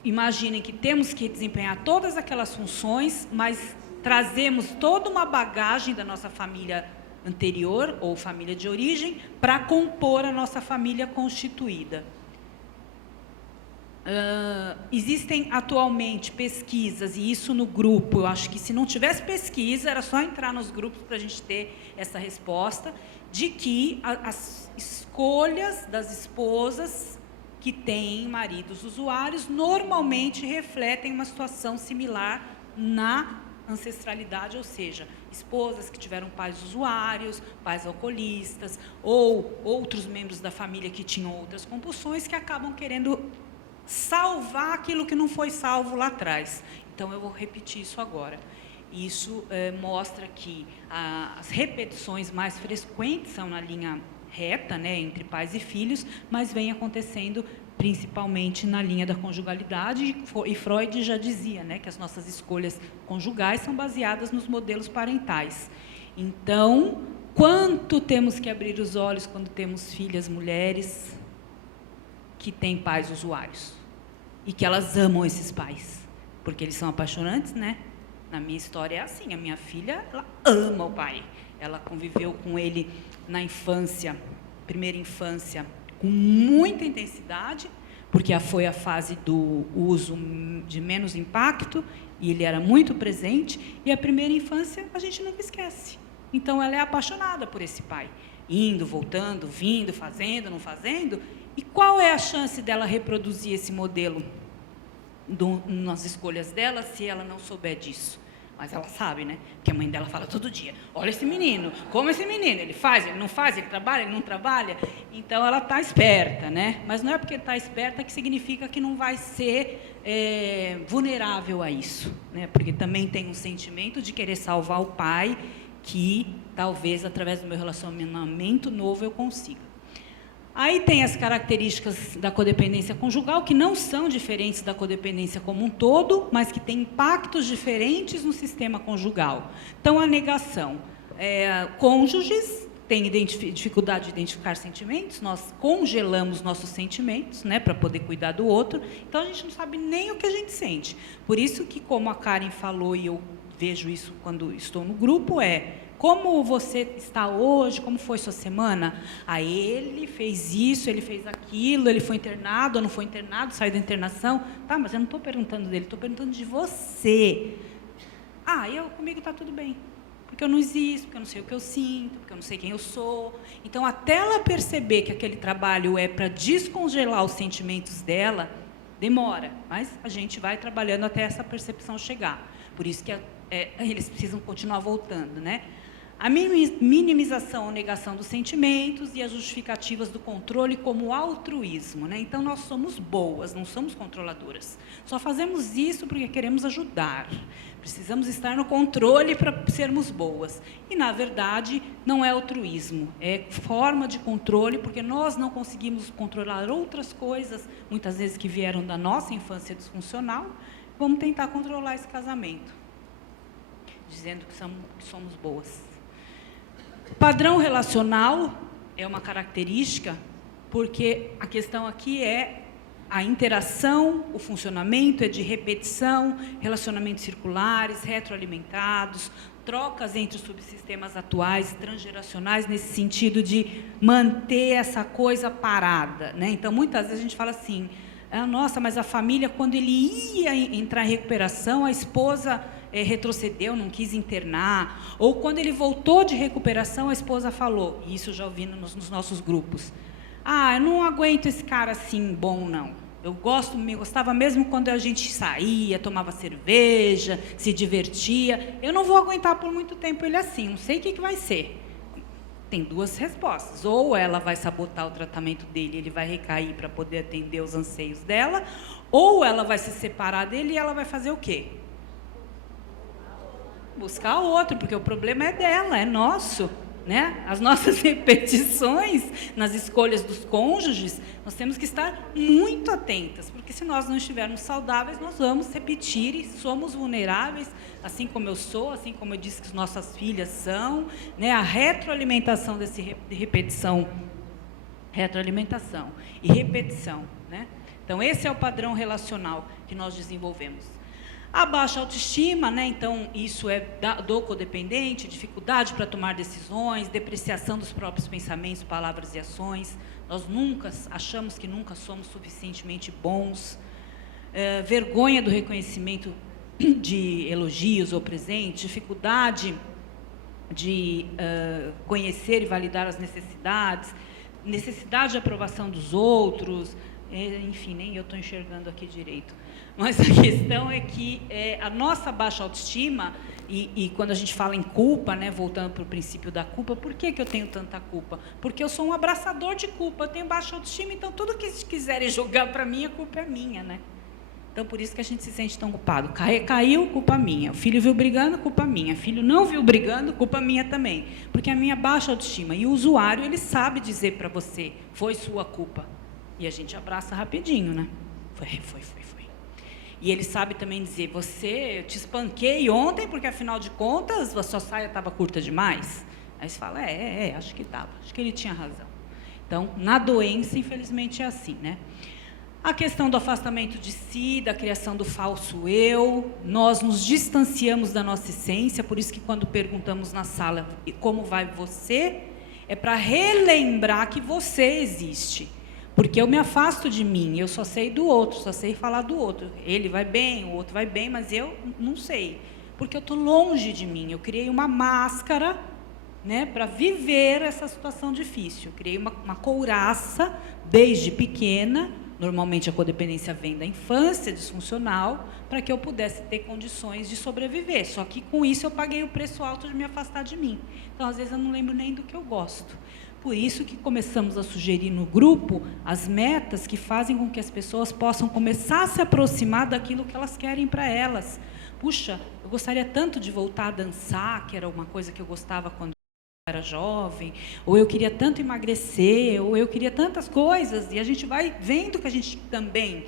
imaginem que temos que desempenhar todas aquelas funções, mas trazemos toda uma bagagem da nossa família anterior, ou família de origem, para compor a nossa família constituída. Existem atualmente pesquisas, e isso no grupo, eu acho que se não tivesse pesquisa, era só entrar nos grupos para a gente ter essa resposta, de que as escolhas das esposas que têm maridos usuários normalmente refletem uma situação similar na ancestralidade, ou seja, esposas que tiveram pais usuários, pais alcoolistas, ou outros membros da família que tinham outras compulsões, que acabam querendo salvar aquilo que não foi salvo lá atrás. Então, eu vou repetir isso agora. Isso mostra que as repetições mais frequentes são na linha reta, né, entre pais e filhos, mas vem acontecendo principalmente na linha da conjugalidade, e Freud já dizia, né, que as nossas escolhas conjugais são baseadas nos modelos parentais. Então, quanto temos que abrir os olhos quando temos filhas mulheres que têm pais usuários e que elas amam esses pais, porque eles são apaixonantes, né? Na minha história é assim, a minha filha, ela ama o pai, ela conviveu com ele na infância, primeira infância, com muita intensidade, porque foi a fase do uso de menos impacto, e ele era muito presente, e a primeira infância a gente nunca esquece. Então, ela é apaixonada por esse pai, indo, voltando, vindo, fazendo, não fazendo. E qual é a chance dela reproduzir esse modelo nas escolhas dela, se ela não souber disso? Mas ela sabe, né? Porque a mãe dela fala todo dia, olha esse menino, como esse menino, ele faz, ele não faz, ele trabalha, ele não trabalha. Então, ela está esperta, né? Mas não é porque está esperta que significa que não vai ser vulnerável a isso, né? Porque também tem um sentimento de querer salvar o pai, que talvez, através do meu relacionamento novo, eu consiga. Aí tem as características da codependência conjugal, que não são diferentes da codependência como um todo, mas que têm impactos diferentes no sistema conjugal. Então, a negação. Cônjuges tem dificuldade de identificar sentimentos, nós congelamos nossos sentimentos, né, para poder cuidar do outro, então a gente não sabe nem o que a gente sente. Por isso que, como a Karen falou, e eu vejo isso quando estou no grupo, como você está hoje, como foi sua semana? Ele fez isso, ele fez aquilo, ele foi internado ou não foi internado, saiu da internação. Tá, mas eu não estou perguntando dele, estou perguntando de você. Comigo está tudo bem. Porque eu não existo, porque eu não sei o que eu sinto, porque eu não sei quem eu sou. Então, até ela perceber que aquele trabalho é para descongelar os sentimentos dela, demora. Mas a gente vai trabalhando até essa percepção chegar. Por isso que eles precisam continuar voltando, né? A minimização ou negação dos sentimentos e as justificativas do controle como altruísmo, né? Então, nós somos boas, não somos controladoras. Só fazemos isso porque queremos ajudar. Precisamos estar no controle para sermos boas. E, na verdade, não é altruísmo, é forma de controle, porque nós não conseguimos controlar outras coisas, muitas vezes que vieram da nossa infância disfuncional, vamos tentar controlar esse casamento, dizendo que somos boas. O padrão relacional é uma característica, porque a questão aqui é a interação, o funcionamento é de repetição, relacionamentos circulares, retroalimentados, trocas entre os subsistemas atuais, transgeracionais, nesse sentido de manter essa coisa parada, né? Então, muitas vezes a gente fala assim, nossa, mas a família, quando ele ia entrar em recuperação, a esposa retrocedeu, não quis internar, ou quando ele voltou de recuperação, a esposa falou, e isso eu já ouvi nos nossos grupos, eu não aguento esse cara assim bom, não. Eu gostava mesmo quando a gente saía, tomava cerveja, se divertia. Eu não vou aguentar por muito tempo ele assim, não sei o que vai ser. Tem duas respostas. Ou ela vai sabotar o tratamento dele, ele vai recair para poder atender os anseios dela, ou ela vai se separar dele e ela vai fazer o quê? Buscar outro, porque o problema é dela, é nosso. Né? As nossas repetições nas escolhas dos cônjuges, nós temos que estar muito atentas, porque se nós não estivermos saudáveis, nós vamos repetir e somos vulneráveis, assim como eu sou, assim como eu disse que as nossas filhas são, né? A retroalimentação desse retroalimentação e repetição, né? Então, esse é o padrão relacional que nós desenvolvemos. A baixa autoestima, né? Então, isso é do codependente, dificuldade para tomar decisões, depreciação dos próprios pensamentos, palavras e ações. Nós achamos que nunca somos suficientemente bons. Vergonha do reconhecimento de elogios ou presentes, dificuldade de conhecer e validar as necessidades, necessidade de aprovação dos outros, enfim, nem eu estou enxergando aqui direito. Mas a questão é que a nossa baixa autoestima, e quando a gente fala em culpa, né, voltando para o princípio da culpa, por que eu tenho tanta culpa? Porque eu sou um abraçador de culpa, eu tenho baixa autoestima, então tudo que quiserem jogar para mim, a culpa é minha, né? Então, por isso que a gente se sente tão culpado. Caiu, culpa minha. O filho viu brigando, culpa minha. O filho não viu brigando, culpa minha também. Porque a minha baixa autoestima. E o usuário, ele sabe dizer para você, foi sua culpa. E a gente abraça rapidinho, né? Foi. E ele sabe também dizer, eu te espanquei ontem, porque, afinal de contas, a sua saia estava curta demais. Aí você fala, acho que estava. Acho que ele tinha razão. Então, na doença, infelizmente, é assim, né? A questão do afastamento de si, da criação do falso eu, nós nos distanciamos da nossa essência, por isso que quando perguntamos na sala como vai você, é para relembrar que você existe. Porque eu me afasto de mim, eu só sei do outro, só sei falar do outro. Ele vai bem, o outro vai bem, mas eu não sei. Porque eu estou longe de mim, eu criei uma máscara, né, para viver essa situação difícil. Eu criei uma couraça desde pequena, normalmente a codependência vem da infância disfuncional, para que eu pudesse ter condições de sobreviver. Só que com isso eu paguei o preço alto de me afastar de mim. Então, às vezes, eu não lembro nem do que eu gosto. Por isso que começamos a sugerir no grupo as metas que fazem com que as pessoas possam começar a se aproximar daquilo que elas querem para elas. Puxa, eu gostaria tanto de voltar a dançar, que era uma coisa que eu gostava quando eu era jovem, ou eu queria tanto emagrecer, ou eu queria tantas coisas, e a gente vai vendo que a gente também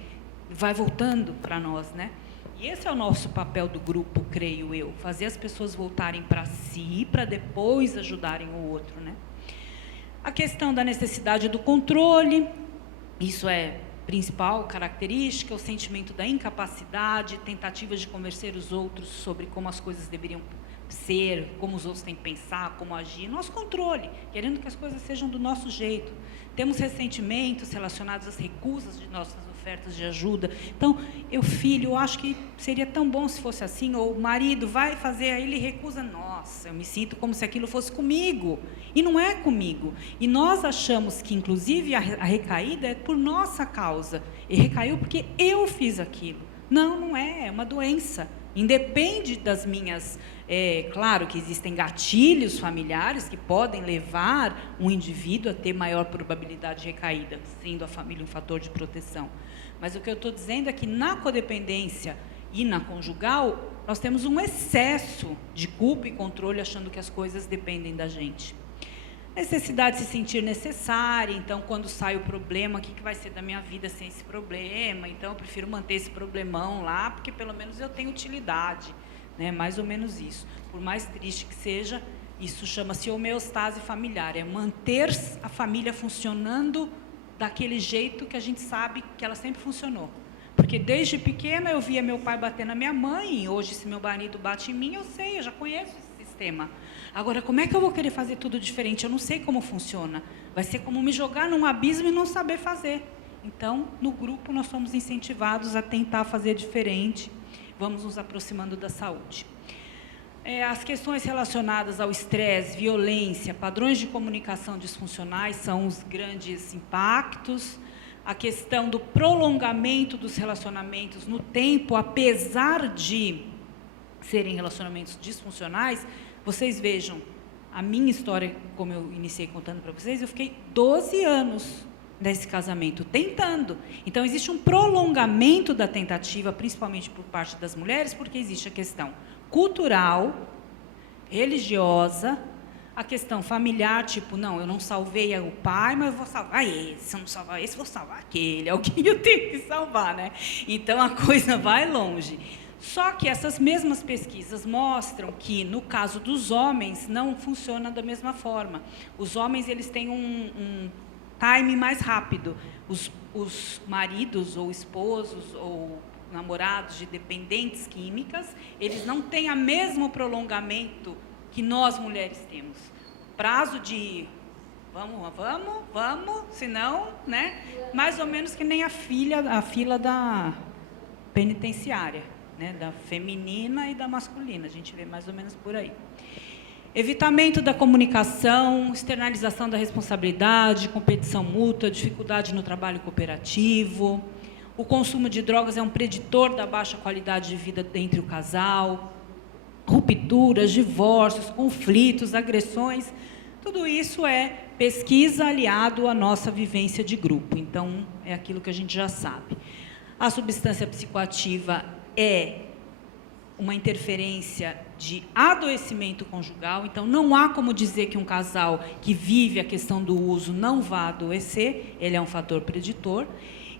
vai voltando para nós, né? E esse é o nosso papel do grupo, creio eu, fazer as pessoas voltarem para si, para depois ajudarem o outro, né? A questão da necessidade do controle, isso é principal característica, o sentimento da incapacidade, tentativas de convencer os outros sobre como as coisas deveriam ser, como os outros têm que pensar, como agir, nosso controle, querendo que as coisas sejam do nosso jeito. Temos ressentimentos relacionados às recusas de nossas ofertas de ajuda. Então, filho, eu acho que seria tão bom se fosse assim, ou o marido vai fazer, aí ele recusa, nossa, eu me sinto como se aquilo fosse comigo, e não é comigo. E nós achamos que, inclusive, a recaída é por nossa causa, e recaiu porque eu fiz aquilo. Não, não é, é uma doença. Independe das minhas... claro que existem gatilhos familiares que podem levar um indivíduo a ter maior probabilidade de recaída, sendo a família um fator de proteção. Mas o que eu estou dizendo é que na codependência e na conjugal, nós temos um excesso de culpa e controle, achando que as coisas dependem da gente. Necessidade de se sentir necessária, então, quando sai o problema, o que vai ser da minha vida sem esse problema? Então, eu prefiro manter esse problemão lá, porque pelo menos eu tenho utilidade, né? Mais ou menos isso. Por mais triste que seja, isso chama-se homeostase familiar, é manter a família funcionando daquele jeito que a gente sabe que ela sempre funcionou. Porque desde pequena eu via meu pai bater na minha mãe, e hoje se meu marido bate em mim, eu sei, eu já conheço esse sistema. Agora, como é que eu vou querer fazer tudo diferente? Eu não sei como funciona. Vai ser como me jogar num abismo e não saber fazer. Então, no grupo, nós somos incentivados a tentar fazer diferente. Vamos nos aproximando da saúde. As questões relacionadas ao estresse, violência, padrões de comunicação disfuncionais são os grandes impactos. A questão do prolongamento dos relacionamentos no tempo, apesar de serem relacionamentos disfuncionais, vocês vejam, a minha história, como eu iniciei contando para vocês, eu fiquei 12 anos nesse casamento, tentando. Então, existe um prolongamento da tentativa, principalmente por parte das mulheres, porque existe a questão cultural, religiosa, a questão familiar, tipo, não, eu não salvei o pai, mas eu vou salvar esse, se eu não salvar esse, vou salvar aquele, alguém eu tenho que salvar, né? Então, a coisa vai longe. Só que essas mesmas pesquisas mostram que, no caso dos homens, não funciona da mesma forma. Os homens, eles têm um time mais rápido. Os maridos ou esposos ou namorados de dependentes químicas, eles não têm o mesmo prolongamento que nós mulheres temos. Prazo de vamos, senão, né? Mais ou menos que nem a fila da penitenciária, né? Da feminina e da masculina, a gente vê mais ou menos por aí. Evitamento da comunicação, externalização da responsabilidade, competição mútua, dificuldade no trabalho cooperativo. O consumo de drogas é um preditor da baixa qualidade de vida entre o casal. Rupturas, divórcios, conflitos, agressões, tudo isso é pesquisa aliado à nossa vivência de grupo. Então, é aquilo que a gente já sabe. A substância psicoativa é uma interferência de adoecimento conjugal, então não há como dizer que um casal que vive a questão do uso não vá adoecer, ele é um fator preditor.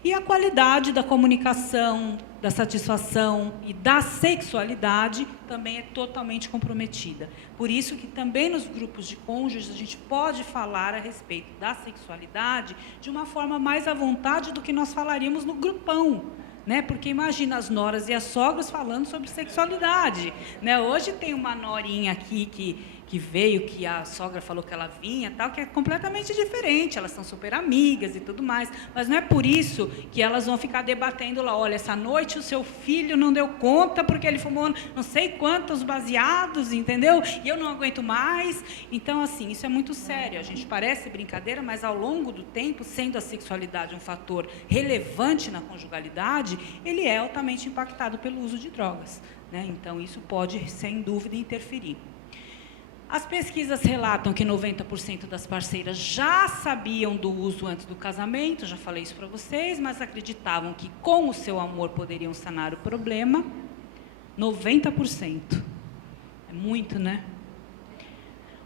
E a qualidade da comunicação, da satisfação e da sexualidade também é totalmente comprometida. Por isso que também nos grupos de cônjuges a gente pode falar a respeito da sexualidade de uma forma mais à vontade do que nós falaríamos no grupão, né? Porque imagina as noras e as sogras falando sobre sexualidade, né? Hoje tem uma norinha aqui que veio, que a sogra falou que ela vinha, tal, que é completamente diferente, elas são super amigas e tudo mais, mas não é por isso que elas vão ficar debatendo lá, olha, essa noite o seu filho não deu conta porque ele fumou não sei quantos baseados, entendeu? E eu não aguento mais. Então, assim, isso é muito sério, a gente parece brincadeira, mas ao longo do tempo, sendo a sexualidade um fator relevante na conjugalidade, ele é altamente impactado pelo uso de drogas, né? Então, isso pode, sem dúvida, interferir. As pesquisas relatam que 90% das parceiras já sabiam do uso antes do casamento, já falei isso para vocês, mas acreditavam que com o seu amor poderiam sanar o problema. 90%. É muito, né?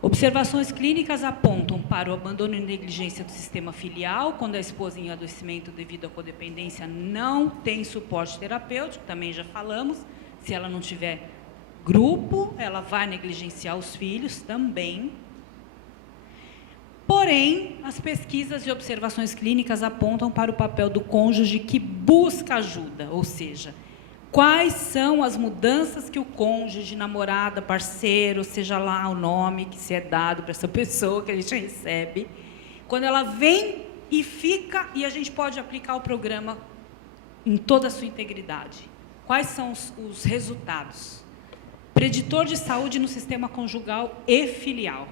Observações clínicas apontam para o abandono e negligência do sistema filial, quando a esposa em adoecimento devido à codependência não tem suporte terapêutico, também já falamos, se ela não tiver grupo, ela vai negligenciar os filhos também. Porém, as pesquisas e observações clínicas apontam para o papel do cônjuge que busca ajuda, ou seja, quais são as mudanças que o cônjuge, namorada, parceiro, seja lá o nome que se é dado para essa pessoa que a gente recebe, quando ela vem e fica, e a gente pode aplicar o programa em toda a sua integridade. Quais são os resultados? Preditor de saúde no sistema conjugal e filial.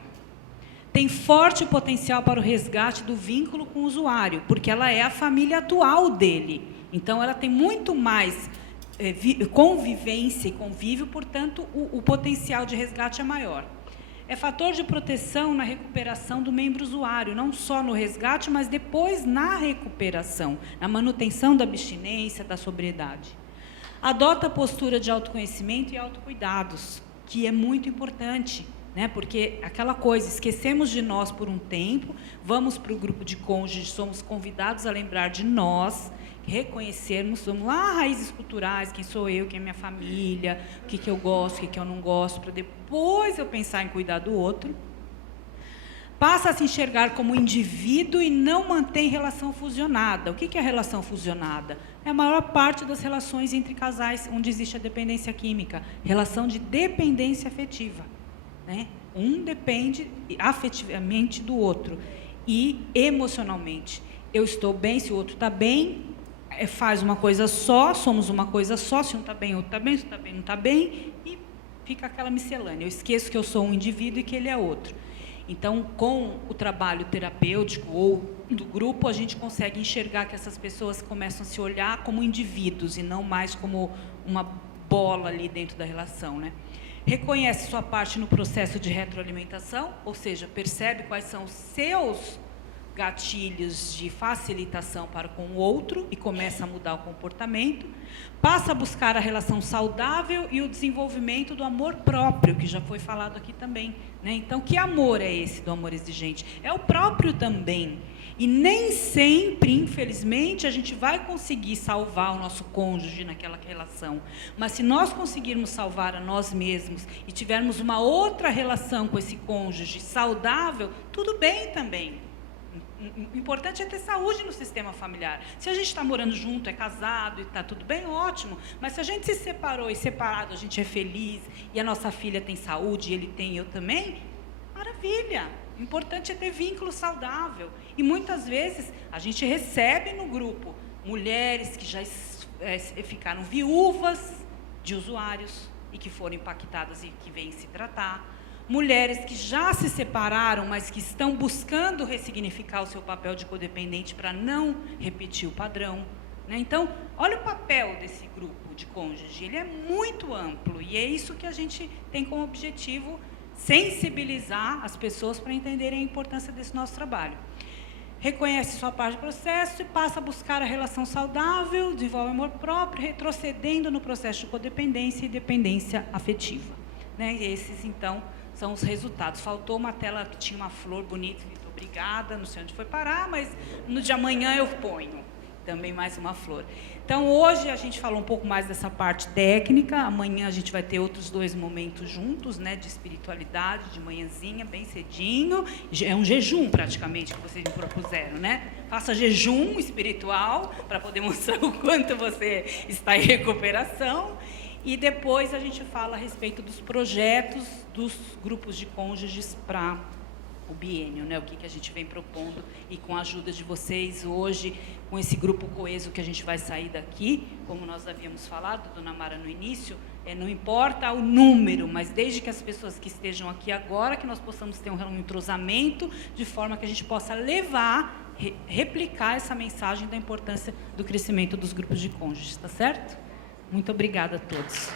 Tem forte potencial para o resgate do vínculo com o usuário, porque ela é a família atual dele. Então, ela tem muito mais convivência e convívio, portanto, o potencial de resgate é maior. É fator de proteção na recuperação do membro usuário, não só no resgate, mas depois na recuperação, na manutenção da abstinência, da sobriedade. Adota a postura de autoconhecimento e autocuidados, que é muito importante, né? Porque aquela coisa, esquecemos de nós por um tempo, vamos para o grupo de cônjuges, somos convidados a lembrar de nós, reconhecermos, vamos lá, raízes culturais, quem sou eu, quem é minha família, o que eu gosto, o que eu não gosto, para depois eu pensar em cuidar do outro. Passa a se enxergar como indivíduo e não mantém relação fusionada. O que é relação fusionada? É a maior parte das relações entre casais onde existe a dependência química, relação de dependência afetiva, né? Um depende afetivamente do outro e emocionalmente. Eu estou bem, se o outro está bem, faz uma coisa só, somos uma coisa só, se um está bem, outro está bem, se está bem, não está bem, e fica aquela miscelânea. Eu esqueço que eu sou um indivíduo e que ele é outro. Então, com o trabalho terapêutico ou do grupo, a gente consegue enxergar que essas pessoas começam a se olhar como indivíduos e não mais como uma bola ali dentro da relação, né? Reconhece sua parte no processo de retroalimentação, ou seja, percebe quais são os seus gatilhos de facilitação para com o outro e começa a mudar o comportamento, passa a buscar a relação saudável e o desenvolvimento do amor próprio, que já foi falado aqui também, né? Então, que amor é esse do amor exigente? É o próprio também. E nem sempre, infelizmente, a gente vai conseguir salvar o nosso cônjuge naquela relação. Mas se nós conseguirmos salvar a nós mesmos e tivermos uma outra relação com esse cônjuge saudável, tudo bem também. O importante é ter saúde no sistema familiar. Se a gente está morando junto, é casado e está tudo bem, ótimo. Mas se a gente se separou e separado a gente é feliz e a nossa filha tem saúde, ele tem, eu também, maravilha. O importante é ter vínculo saudável. E muitas vezes a gente recebe no grupo mulheres que já ficaram viúvas de usuários e que foram impactadas e que vêm se tratar. Mulheres que já se separaram, mas que estão buscando ressignificar o seu papel de codependente para não repetir o padrão, né? Então, olha o papel desse grupo de cônjuge, ele é muito amplo e é isso que a gente tem como objetivo, sensibilizar as pessoas para entenderem a importância desse nosso trabalho. Reconhece sua parte do processo e passa a buscar a relação saudável, desenvolve amor próprio, retrocedendo no processo de codependência e dependência afetiva, né? E esses, então, são os resultados. Faltou uma tela que tinha uma flor bonita, muito obrigada, não sei onde foi parar, mas no de amanhã eu ponho também mais uma flor. Então, hoje a gente falou um pouco mais dessa parte técnica, amanhã a gente vai ter outros 2 momentos juntos, né, de espiritualidade, de manhãzinha, bem cedinho, é um jejum praticamente que vocês me propuseram, né? Faça jejum espiritual para poder mostrar o quanto você está em recuperação. E depois a gente fala a respeito dos projetos dos grupos de cônjuges para o biênio, né? O que a gente vem propondo e com a ajuda de vocês hoje, com esse grupo coeso que a gente vai sair daqui, como nós havíamos falado, Dona Mara, no início, não importa o número, mas desde que as pessoas que estejam aqui agora, que nós possamos ter um entrosamento, de forma que a gente possa levar, replicar essa mensagem da importância do crescimento dos grupos de cônjuges, tá certo? Muito obrigada a todos.